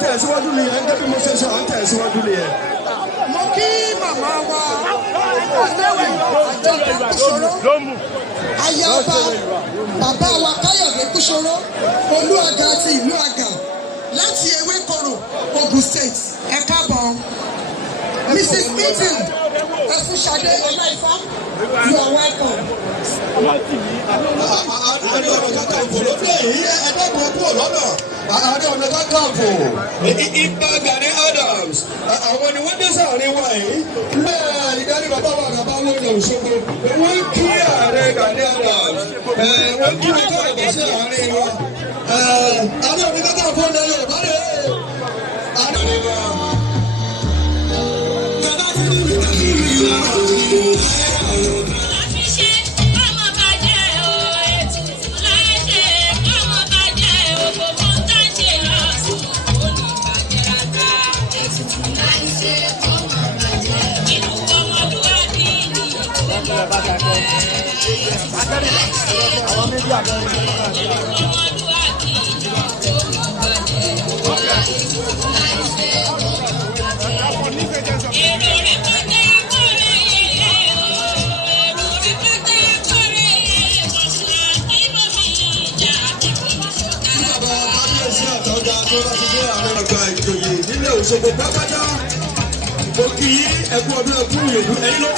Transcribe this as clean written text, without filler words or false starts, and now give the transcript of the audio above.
Tẹ̀síwájú ni ẹ̀ ń gẹ́gẹ́ bí mo ṣe sọ, à ń tẹ̀síwájú ni ẹ̀. Mo kí màmá wa Àjọkẹ́ Kúṣọ̀rọ̀, ayaba bàbá wa Káyọ̀dé Kúṣọ̀rọ̀, Olúàgà ti ìlú Àgà láti Ewékòró, Ogun State. Ẹ káàbọ̀. Mrs. Eden Ẹfúnṣadé Ọláìfá, you are welcome. Ààrẹ ọ̀nà kakanfò ló dé yìí ẹ̀ẹ́dẹ́gbọ̀n kúrò lọ́nà. Ààrẹ ọ̀nà kakanfò Ìbà Gani Adams àwọn ni wọ́n dé sáàrin wa yìí. Bẹ́ẹ̀ ìdarí bàbá wa bàbá wọn ní Òṣogbo. Wọ́n kí ààrẹ Gani Adams. Wọ́n kí mi kọ́ ẹ̀bọ̀ sí àárín wa. Ààrẹ ọ̀nà kakanfò ní Yorùbá rẹ̀. Ààrẹ ọ̀nà kakanfò. Òṣogbo pápátá, mo kì í ẹkú ọdún ẹkú ìyèdú ẹ̀yin ló.